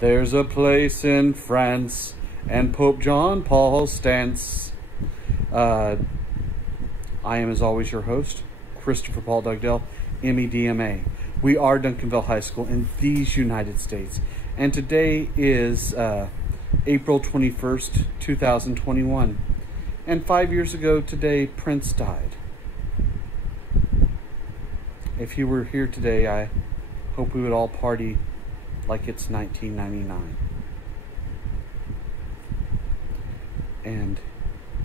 There's a place in France, and Pope John Paul stance. I am, as always, your host, Christopher Paul Dugdale, MEDMA. We are Duncanville High School in these United States, and today is April 21st, 2021. And 5 years ago today, Prince died. If he were here today, I hope we would all party like it's 1999. And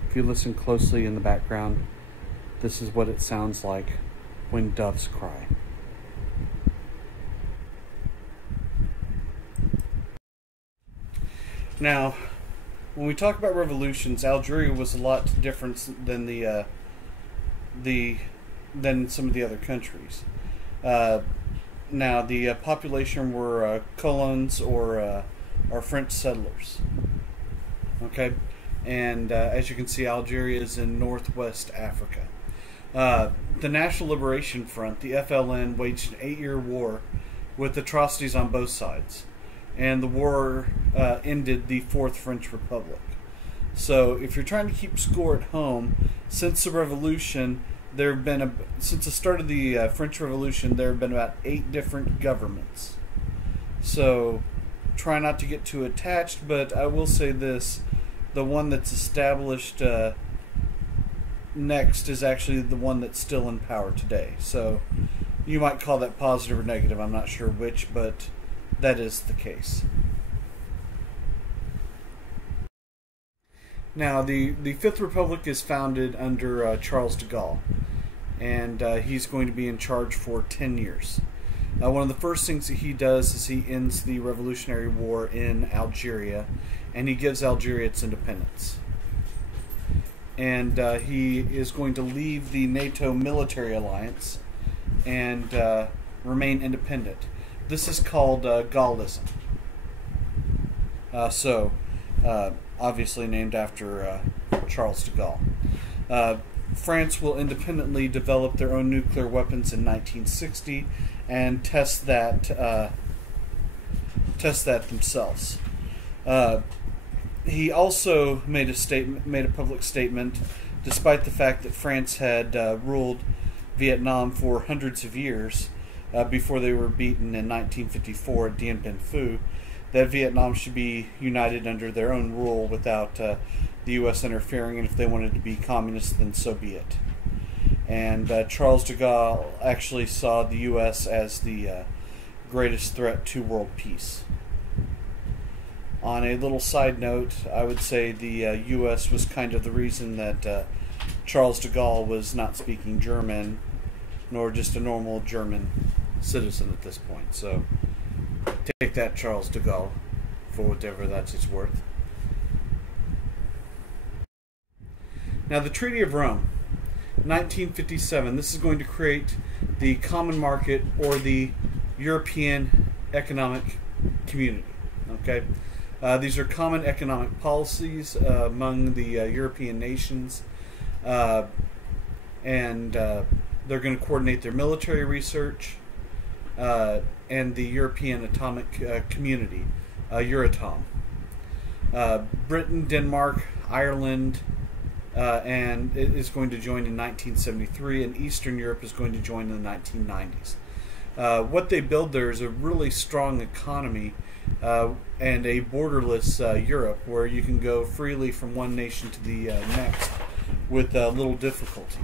if you listen closely in the background, this is what it sounds like when doves cry. Now, when we talk about revolutions, Algeria was a lot different than than some of the other countries. Now, the population were colons or French settlers. Okay, and as you can see, Algeria is in northwest Africa. The National Liberation Front, the FLN, waged an 8-year war with atrocities on both sides, and the war ended the Fourth French Republic. So, if you're trying to keep score at home, since the Revolution, since the start of the French Revolution, there have been about 8 different governments. So, try not to get too attached, but I will say this: the one that's established next is actually the one that's still in power today. So, you might call that positive or negative. I'm not sure which, but that is the case. Now, the Fifth Republic is founded under Charles de Gaulle, and he's going to be in charge for 10 years. One of the first things that he does is he ends the Revolutionary War in Algeria, and he gives Algeria its independence. And he is going to leave the NATO military alliance and remain independent. This is called Gaullism. Obviously named after Charles de Gaulle. France will independently develop their own nuclear weapons in 1960 and test that themselves. He also made a public statement, despite the fact that France had ruled Vietnam for hundreds of years before they were beaten in 1954 at Dien Bien Phu, that Vietnam should be united under their own rule without the U.S. interfering, and if they wanted to be communist, then so be it. And Charles de Gaulle actually saw the U.S. as the greatest threat to world peace. On a little side note, I would say the U.S. was kind of the reason that Charles de Gaulle was not speaking German, nor just a normal German citizen at this point. So, take that, Charles de Gaulle, for whatever that's its worth. Now, the Treaty of Rome, 1957. This is going to create the Common Market, or the European Economic Community. Okay, these are common economic policies among the European nations, and they're going to coordinate their military research. And the European Atomic Community, Euratom. Britain, Denmark, Ireland, and it is going to join in 1973, and Eastern Europe is going to join in the 1990s. What they build there is a really strong economy and a borderless Europe, where you can go freely from one nation to the next with little difficulty.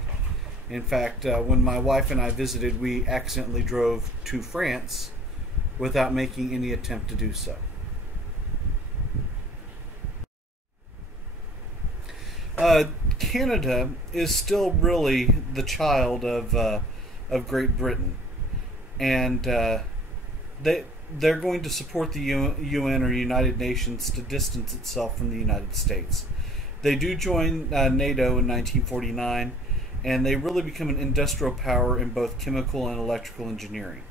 In fact, when my wife and I visited, we accidentally drove to France without making any attempt to do so. Canada is still really the child of Great Britain, and they're going to support the UN or United Nations to distance itself from the United States. They do join NATO in 1949. And they really become an industrial power in both chemical and electrical engineering.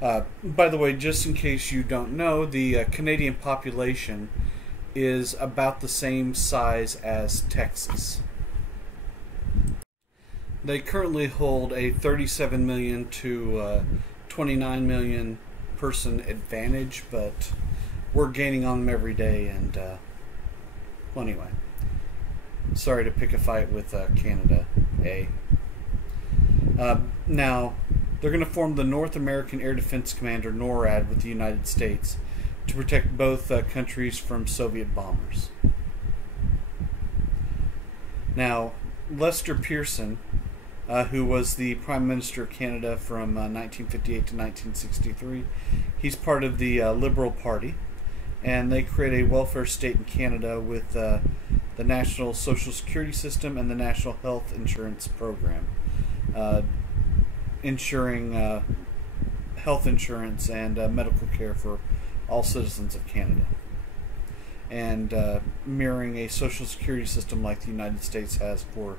By the way, just in case you don't know, the Canadian population is about the same size as Texas. They currently hold a 37 million to 29 million third-person advantage, but we're gaining on them every day. And well, anyway, sorry to pick a fight with Canada. Now, they're going to form the North American Air Defense Command, or NORAD, with the United States to protect both countries from Soviet bombers. Now, Lester Pearson, who was the Prime Minister of Canada from 1958 to 1963, he's part of the Liberal Party, and they create a welfare state in Canada with the National Social Security System and the National Health Insurance Program, ensuring health insurance and medical care for all citizens of Canada, and mirroring a social security system like the United States has for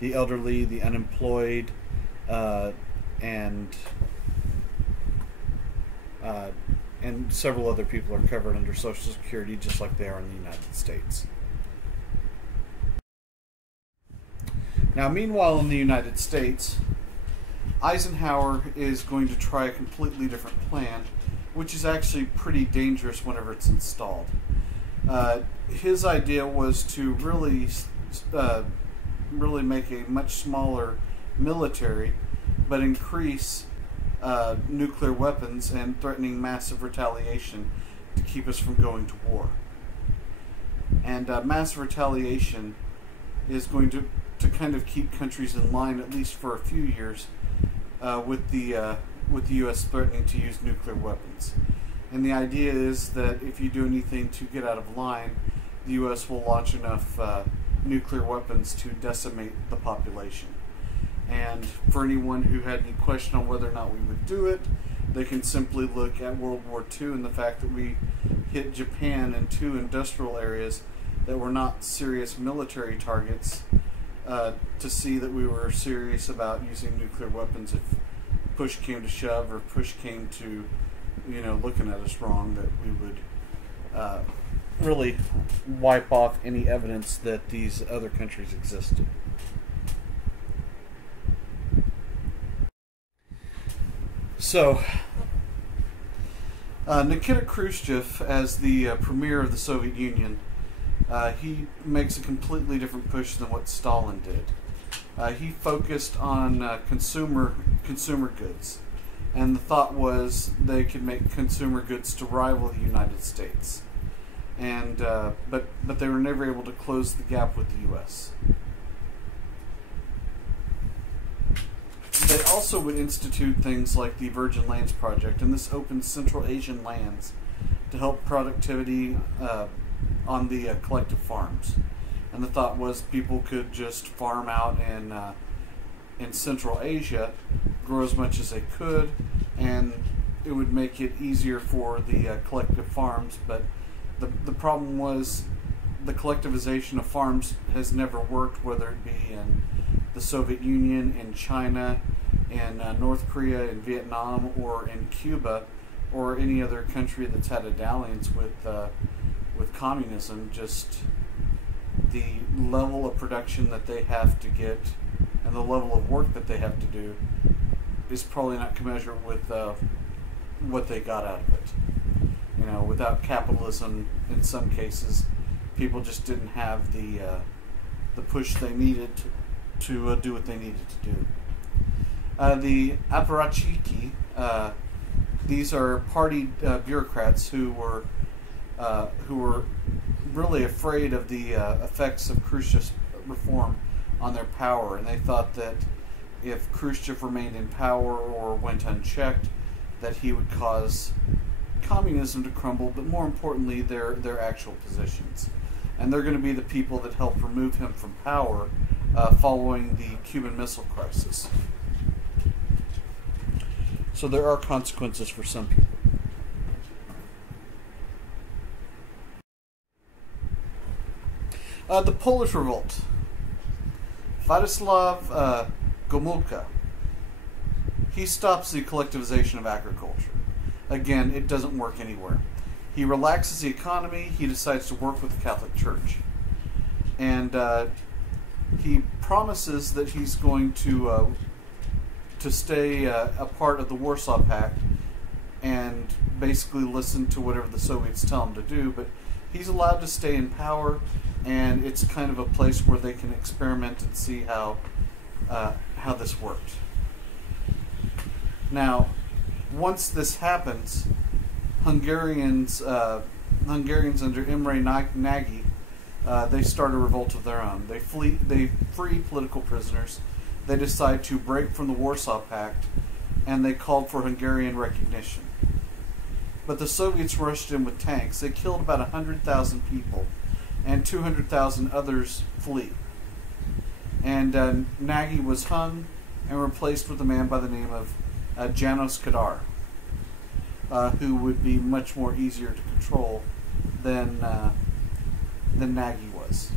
the elderly, the unemployed, and several other people are covered under Social Security just like they are in the United States. Now, meanwhile, in the United States, Eisenhower is going to try a completely different plan, which is actually pretty dangerous whenever it's installed. His idea was to really make a much smaller military, but increase nuclear weapons and threatening massive retaliation to keep us from going to war. And massive retaliation is going to kind of keep countries in line, at least for a few years, with the U.S. threatening to use nuclear weapons. And the idea is that if you do anything to get out of line, the U.S. will launch enough nuclear weapons to decimate the population. And for anyone who had any question on whether or not we would do it, they can simply look at World War II and the fact that we hit Japan in 2 industrial areas that were not serious military targets to see that we were serious about using nuclear weapons if push came to shove, or push came to, looking at us wrong, that we would really wipe off any evidence that these other countries existed. So, Nikita Khrushchev, as the premier of the Soviet Union, he makes a completely different push than what Stalin did. He focused on consumer goods, and the thought was they could make consumer goods to rival the United States, and but they were never able to close the gap with the U.S. They also would institute things like the Virgin Lands Project, and this opens Central Asian lands to help productivity on the collective farms. And the thought was people could just farm out in Central Asia, grow as much as they could, and it would make it easier for the collective farms. But the problem was the collectivization of farms has never worked, whether it be in the Soviet Union, in China, in North Korea, in Vietnam, or in Cuba, or any other country that's had a dalliance with communism. Just the level of production that they have to get and the level of work that they have to do is probably not commensurate with what they got out of it. Without capitalism, in some cases, people just didn't have the push they needed to do what they needed to do. The apparatchiki, these are party bureaucrats who were really afraid of the effects of Khrushchev's reform on their power, and they thought that if Khrushchev remained in power or went unchecked, that he would cause communism to crumble, but more importantly, their actual positions. And they're going to be the people that help remove him from power following the Cuban Missile Crisis. So there are consequences for some people. The Polish Revolt. Władysław Gomulka. He stops the collectivization of agriculture. Again, it doesn't work anywhere. He relaxes the economy. He decides to work with the Catholic Church. And he promises that he's going to stay a part of the Warsaw Pact and basically listen to whatever the Soviets tell him to do, but he's allowed to stay in power, and it's kind of a place where they can experiment and see how this worked. Now, once this happens, Hungarians under Imre Nagy, they start a revolt of their own. They free political prisoners. They decide to break from the Warsaw Pact, and they called for Hungarian recognition. But the Soviets rushed in with tanks. They killed about 100,000 people, and 200,000 others flee. And Nagy was hung and replaced with a man by the name of Janos Kadar, who would be much more easier to control than Nagy was.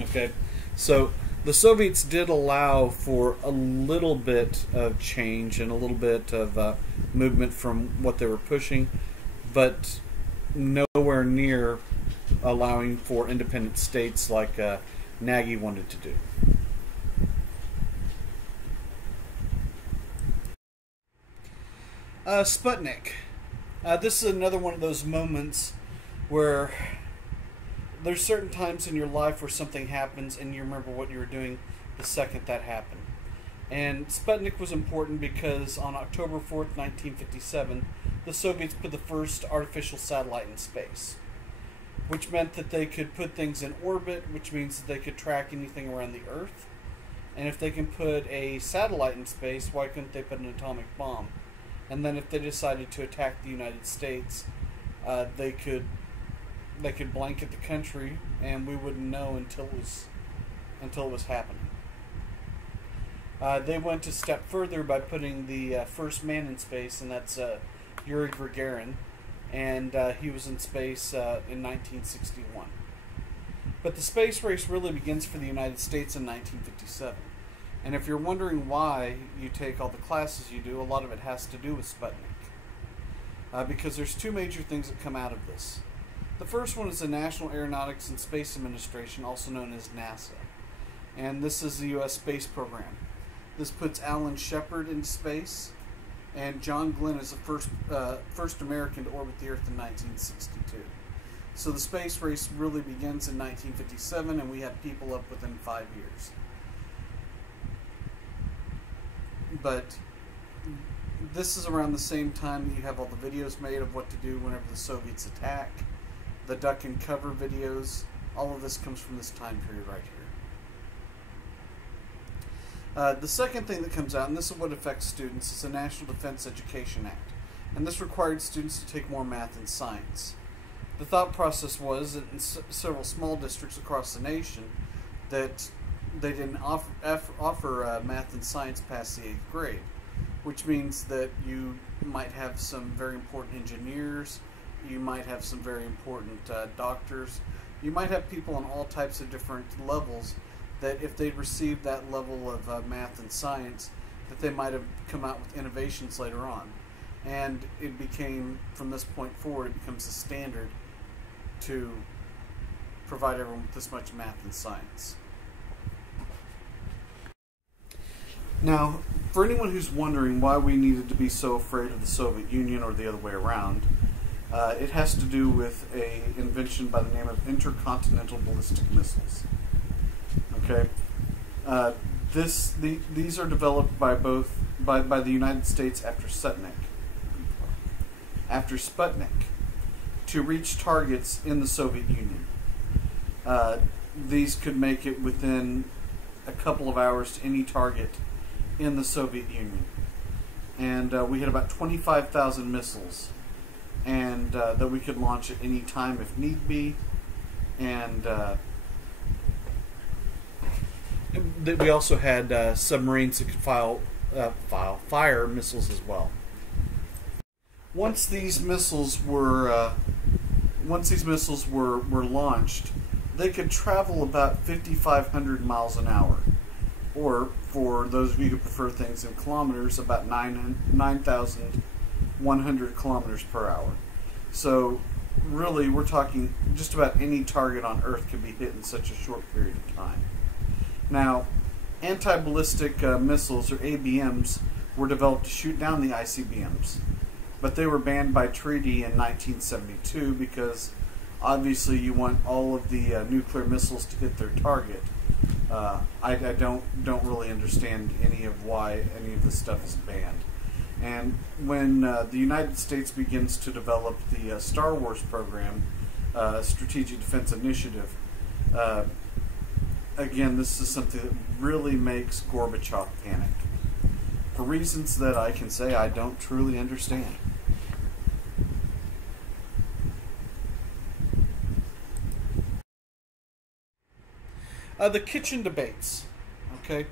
Okay, so the Soviets did allow for a little bit of change and a little bit of movement from what they were pushing, but nowhere near allowing for independent states like Nagy wanted to do. Sputnik. This is another one of those moments where there's certain times in your life where something happens and you remember what you were doing the second that happened. And Sputnik was important because on October 4th, 1957, the Soviets put the first artificial satellite in space, which meant that they could put things in orbit, which means that they could track anything around the Earth. And if they can put a satellite in space, why couldn't they put an atomic bomb? And then if they decided to attack the United States, they could blanket the country, and we wouldn't know until it was happening. They went a step further by putting the first man in space, and that's Yuri Gregarin, and he was in space in 1961. But the space race really begins for the United States in 1957. And if you're wondering why you take all the classes you do, a lot of it has to do with Sputnik. Because there's two major things that come out of this. The first one is the National Aeronautics and Space Administration, also known as NASA. And this is the U.S. space program. This puts Alan Shepard in space, and John Glenn is the first American to orbit the Earth in 1962. So the space race really begins in 1957, and we have people up within 5 years. But this is around the same time that you have all the videos made of what to do whenever the Soviets attack, the duck and cover videos. All of this comes from this time period right here. The second thing that comes out, and this is what affects students, is the National Defense Education Act. And this required students to take more math and science. The thought process was that in several small districts across the nation that they didn't offer math and science past the 8th grade, which means that you might have some very important engineers, you might have some very important doctors, you might have people on all types of different levels that if they'd received that level of math and science, that they might have come out with innovations later on. And it became, from this point forward, it becomes the standard to provide everyone with this much math and science. Now, for anyone who's wondering why we needed to be so afraid of the Soviet Union or the other way around, it has to do with an invention by the name of intercontinental ballistic missiles. Okay, these are developed by the United States after Sputnik to reach targets in the Soviet Union. These could make it within a couple of hours to any target in the Soviet Union. And we had about 25,000 missiles, and that we could launch at any time if need be. And we also had submarines that could fire missiles as well. Once these missiles were launched, they could travel about 5,500 miles an hour, or for those of you who prefer things in kilometers, about 9,100 kilometers per hour. So really, we're talking just about any target on Earth can be hit in such a short period of time. Now, anti-ballistic missiles, or ABMs, were developed to shoot down the ICBMs. But they were banned by treaty in 1972 because obviously you want all of the nuclear missiles to hit their target. I don't really understand any of why any of this stuff is banned. And when the United States begins to develop the Star Wars program, Strategic Defense Initiative, again, this is something that really makes Gorbachev panic. For reasons that I can say I don't truly understand. The kitchen debates. Okay,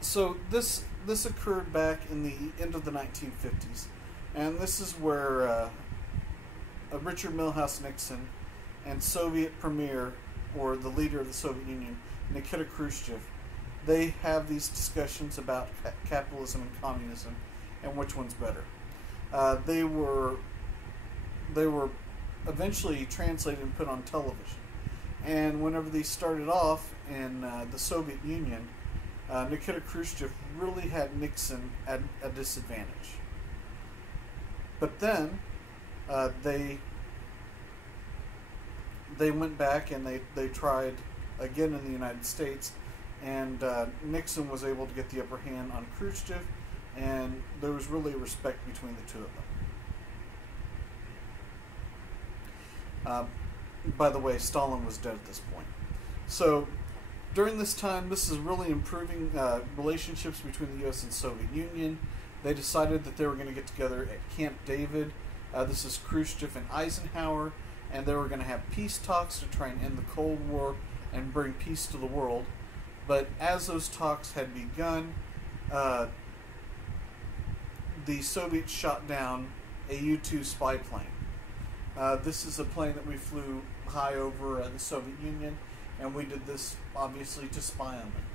so this occurred back in the end of the 1950s, and this is where Richard Milhouse Nixon and Soviet Premier, or the leader of the Soviet Union, Nikita Khrushchev, they have these discussions about capitalism and communism and which one's better. They were eventually translated and put on television. And whenever these started off in the Soviet Union, Nikita Khrushchev really had Nixon at a disadvantage. But then they went back and they tried again in the United States, and Nixon was able to get the upper hand on Khrushchev, and there was really respect between the two of them. By the way, Stalin was dead at this point. So during this time, this is really improving relationships between the U.S. and Soviet Union. They decided that they were going to get together at Camp David. This is Khrushchev and Eisenhower, and they were going to have peace talks to try and end the Cold War and bring peace to the world. But as those talks had begun, the Soviets shot down a U-2 spy plane. This is a plane that we flew high over the Soviet Union, and we did this obviously to spy on them.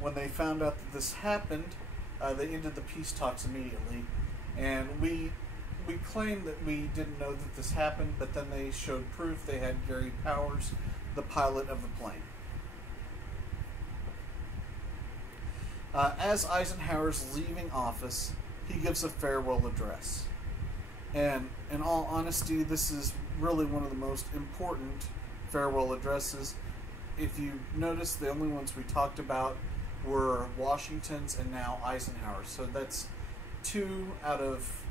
When they found out that this happened, they ended the peace talks immediately, and we claimed that we didn't know that this happened, but then they showed proof. They had Gary Powers, the pilot of the plane. As Eisenhower's leaving office, he gives a farewell address. And in all honesty, this is really one of the most important farewell addresses. If you notice, the only ones we talked about were Washington's and now Eisenhower's. So that's 2 out of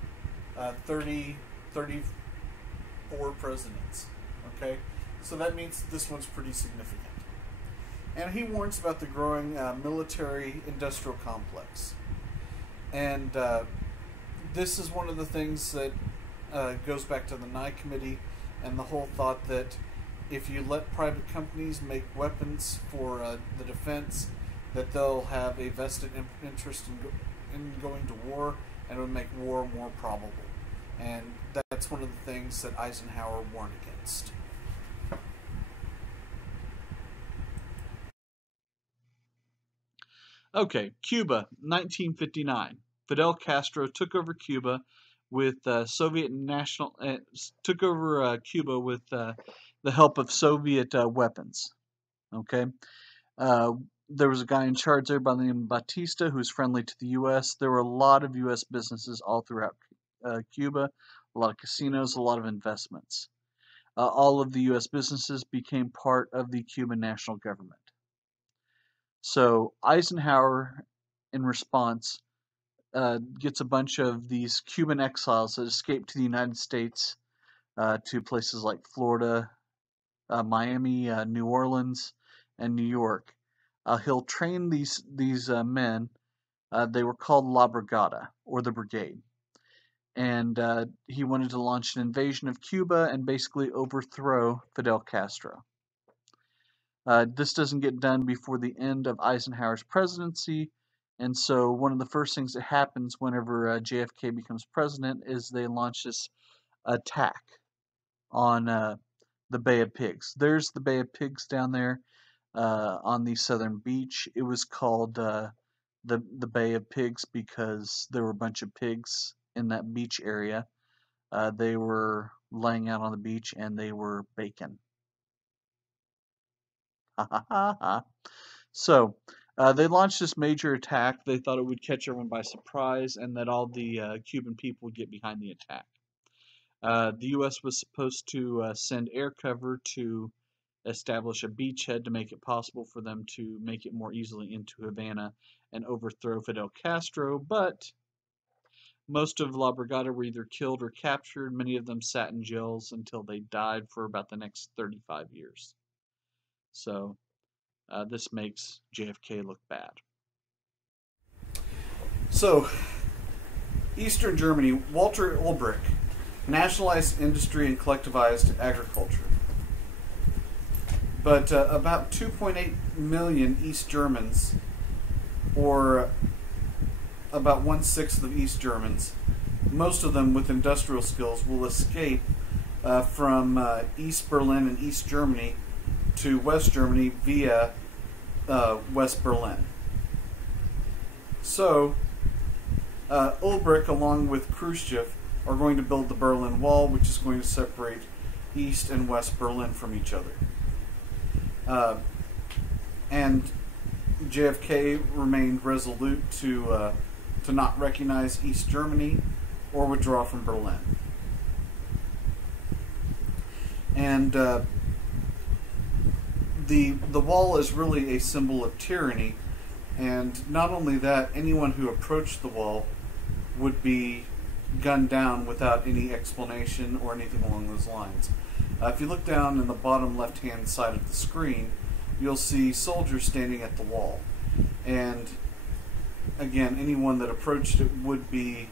34 presidents. Okay? So that means this one's pretty significant. And he warns about the growing military-industrial complex. And this is one of the things that goes back to the Nye Committee and the whole thought that if you let private companies make weapons for the defense, that they'll have a vested interest in going to war, and it would make war more probable. And that's one of the things that Eisenhower warned against. Okay, Cuba, 1959. Fidel Castro took over Cuba with Cuba with the help of Soviet weapons. Okay, there was a guy in charge there by the name of Batista who was friendly to the U.S. There were a lot of U.S. businesses all throughout Cuba, a lot of casinos, a lot of investments. All of the U.S. businesses became part of the Cuban national government. So Eisenhower, in response, gets a bunch of these Cuban exiles that escaped to the United States, to places like Florida, Miami, New Orleans, and New York. He'll train these men. They were called La Brigada, or the Brigade. And he wanted to launch an invasion of Cuba and basically overthrow Fidel Castro. This doesn't get done before the end of Eisenhower's presidency, and so one of the first things that happens whenever JFK becomes president is they launch this attack on the Bay of Pigs. There's the Bay of Pigs down there on the southern beach. It was called the Bay of Pigs because there were a bunch of pigs in that beach area. They were laying out on the beach and they were bacon. So They launched this major attack. They thought it would catch everyone by surprise and that all the Cuban people would get behind the attack. The U.S. was supposed to send air cover to establish a beachhead to make it possible for them to make it more easily into Havana and overthrow Fidel Castro, but most of La Brigada were either killed or captured. Many of them sat in jails until they died for about the next 35 years. So this makes JFK look bad. So, Eastern Germany, Walter Ulbricht nationalized industry and collectivized agriculture. But about 2.8 million East Germans, or about 1/6 of East Germans, most of them with industrial skills, will escape from East Berlin and East Germany to West Germany via West Berlin. So, Ulbricht, along with Khrushchev, are going to build the Berlin Wall, which is going to separate East and West Berlin from each other. And JFK remained resolute to not recognize East Germany or withdraw from Berlin. And the wall is really a symbol of tyranny, and not only that, anyone who approached the wall would be gunned down without any explanation or anything along those lines. If you look down in the bottom left-hand side of the screen, you'll see soldiers standing at the wall. And again, anyone that approached it would be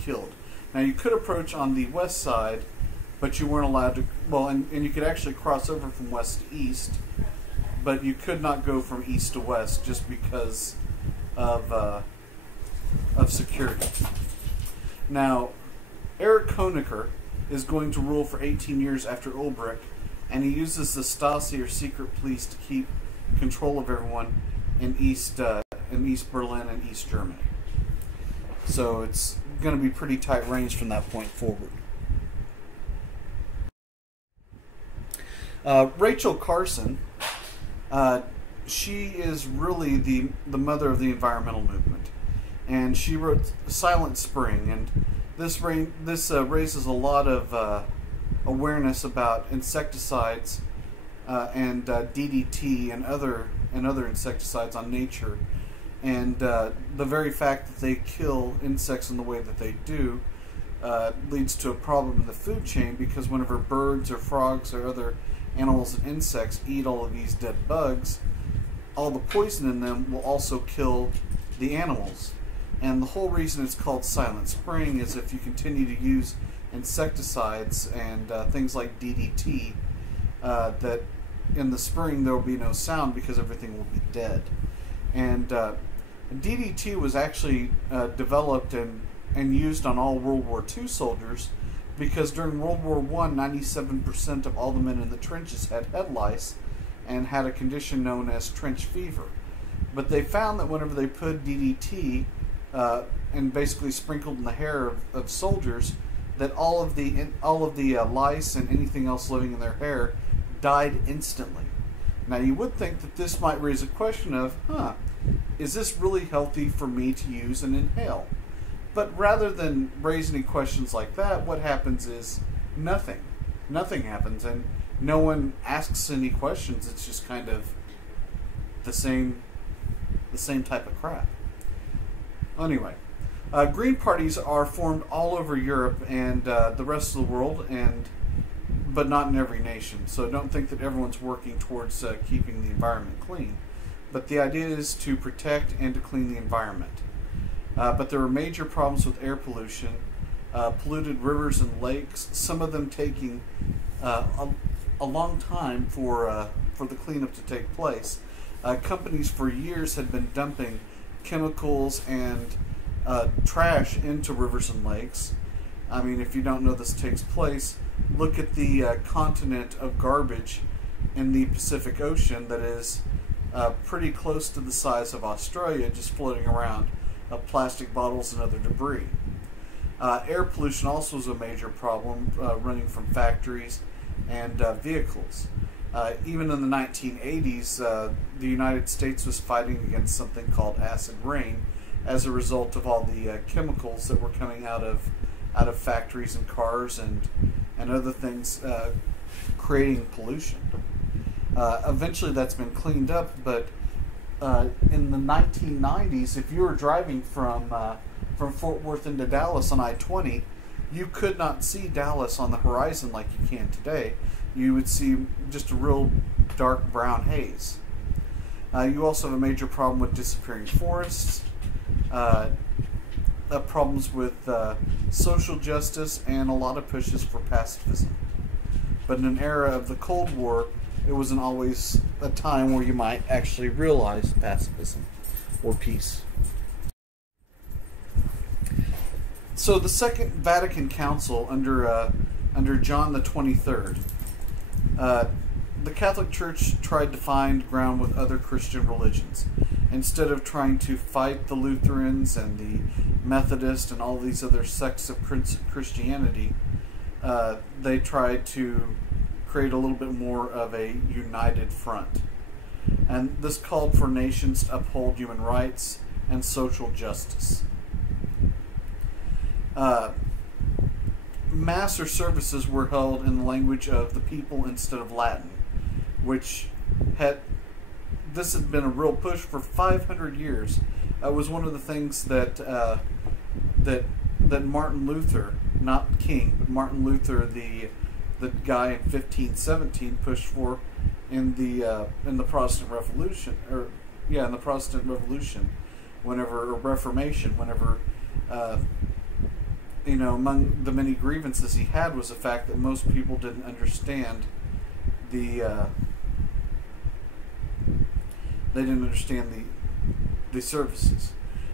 killed. Now, you could approach on the west side, but you weren't allowed to. Well, and you could actually cross over from west to east, but you could not go from east to west just because of security. Now, Erich Honecker is going to rule for 18 years after Ulbricht, and he uses the Stasi, or secret police, to keep control of everyone in East Berlin and East Germany. So it's going to be pretty tight range from that point forward. Rachel Carson, she is really the mother of the environmental movement, and she wrote Silent Spring, and this raises a lot of awareness about insecticides and DDT and other insecticides on nature, and the very fact that they kill insects in the way that they do leads to a problem in the food chain, because whenever birds or frogs or other animals and insects eat all of these dead bugs, all the poison in them will also kill the animals. And the whole reason it's called Silent Spring is if you continue to use insecticides and things like DDT, that in the spring there will be no sound because everything will be dead. And DDT was actually developed and used on all World War II soldiers, because during World War I, 97% of all the men in the trenches had head lice and had a condition known as trench fever. But they found that whenever they put DDT and basically sprinkled in the hair of soldiers, that all of the lice and anything else living in their hair died instantly. Now, you would think that this might raise a question of, is this really healthy for me to use and inhale? But rather than raise any questions like that, what happens is nothing. Nothing happens, and no one asks any questions. It's just kind of the same type of crap. Anyway, Green parties are formed all over Europe and the rest of the world, but not in every nation. So don't think that everyone's working towards keeping the environment clean. But the idea is to protect and to clean the environment. But there are major problems with air pollution, polluted rivers and lakes, some of them taking a long time for the cleanup to take place. Companies for years had been dumping chemicals and trash into rivers and lakes. I mean, if you don't know this takes place, look at the continent of garbage in the Pacific Ocean that is pretty close to the size of Australia, just floating around, of plastic bottles and other debris. Air pollution also is a major problem, running from factories and vehicles. Even in the 1980s, the United States was fighting against something called acid rain as a result of all the chemicals that were coming out of factories and cars and other things, creating pollution. Eventually, that's been cleaned up, but in the 1990s, if you were driving from Fort Worth into Dallas on I-20, you could not see Dallas on the horizon like you can today. You would see just a real dark brown haze. You also have a major problem with disappearing forests, problems with social justice, and a lot of pushes for pacifism. But in an era of the Cold War, it wasn't always a time where you might actually realize pacifism or peace. So the Second Vatican Council under John the 23rd, the Catholic Church tried to find ground with other Christian religions. Instead of trying to fight the Lutherans and the Methodists and all these other sects of Christianity, they tried to create a little bit more of a united front. And this called for nations to uphold human rights and social justice. Mass or services were held in the language of the people instead of Latin, which had been a real push for 500 years. It was one of the things that Martin Luther, not King, but Martin Luther, the guy in 1517, pushed for in the Protestant Revolution, in the Protestant Revolution, or Reformation, whenever. Among the many grievances he had was the fact that most people didn't understand the services.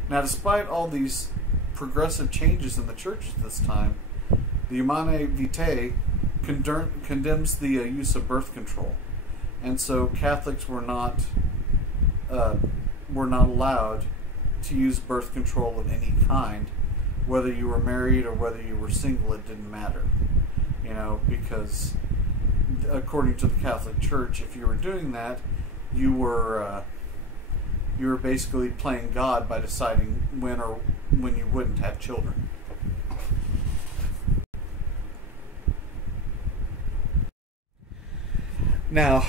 Now, despite all these progressive changes in the church at this time, the Humanae Vitae condemns the use of birth control, and so Catholics were not allowed to use birth control of any kind. Whether you were married or whether you were single, it didn't matter. Because according to the Catholic Church, if you were doing that, you were basically playing God by deciding when you wouldn't have children. Now,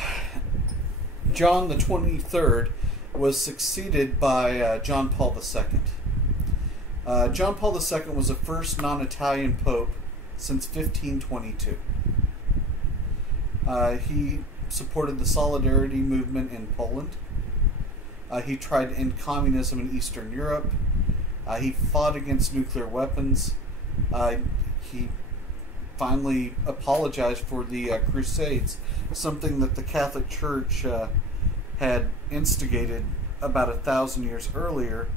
John the 23rd was succeeded by John Paul II. John Paul II was the first non-Italian pope since 1522. He supported the Solidarity movement in Poland. He tried to end communism in Eastern Europe. He fought against nuclear weapons. He finally apologized for the Crusades, something that the Catholic Church had instigated about 1,000 years earlier,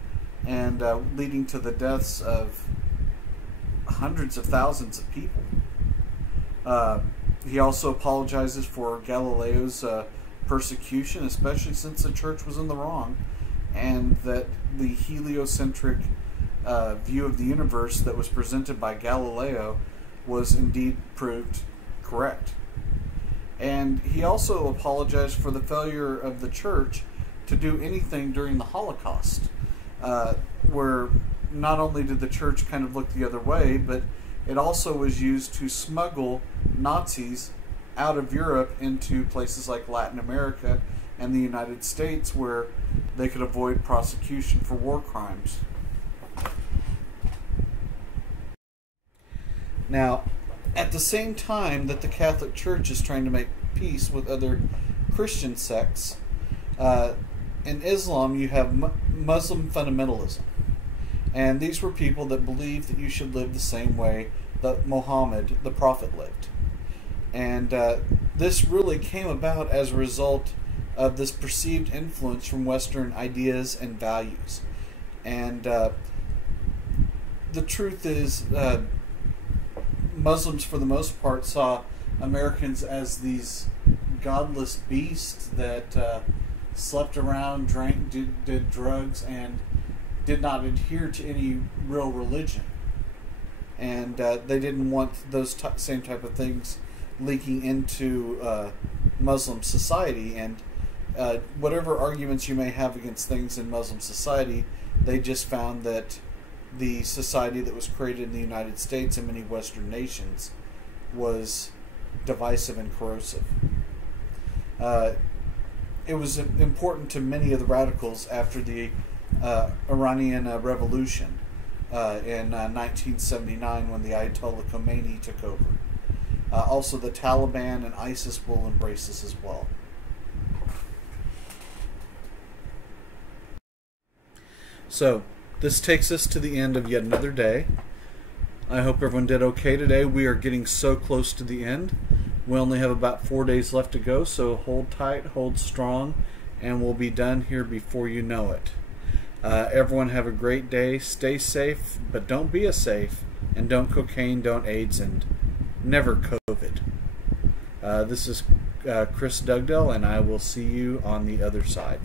and leading to the deaths of hundreds of thousands of people. He also apologizes for Galileo's persecution, especially since the church was in the wrong, and that the heliocentric view of the universe that was presented by Galileo was indeed proved correct. And he also apologized for the failure of the church to do anything during the Holocaust, where not only did the church kind of look the other way, but it also was used to smuggle Nazis out of Europe into places like Latin America and the United States, where they could avoid prosecution for war crimes. Now, at the same time that the Catholic Church is trying to make peace with other Christian sects, in Islam you have Muslim fundamentalism. And these were people that believed that you should live the same way that Muhammad, the Prophet, lived. And this really came about as a result of this perceived influence from Western ideas and values. And the truth is, Muslims, for the most part, saw Americans as these godless beasts that slept around, drank, did drugs, and did not adhere to any real religion. And they didn't want those same type of things leaking into Muslim society, and whatever arguments you may have against things in Muslim society, they just found that the society that was created in the United States and many Western nations was divisive and corrosive. It was important to many of the radicals after the Iranian Revolution in 1979 when the Ayatollah Khomeini took over. Also, the Taliban and ISIS will embrace this as well. So, this takes us to the end of yet another day. I hope everyone did okay today. We are getting so close to the end. We only have about 4 days left to go, so hold tight, hold strong, and we'll be done here before you know it. Everyone have a great day. Stay safe, but don't be a safe. And don't cocaine, don't AIDS, and never COVID. This is Chris Dugdale, and I will see you on the other side.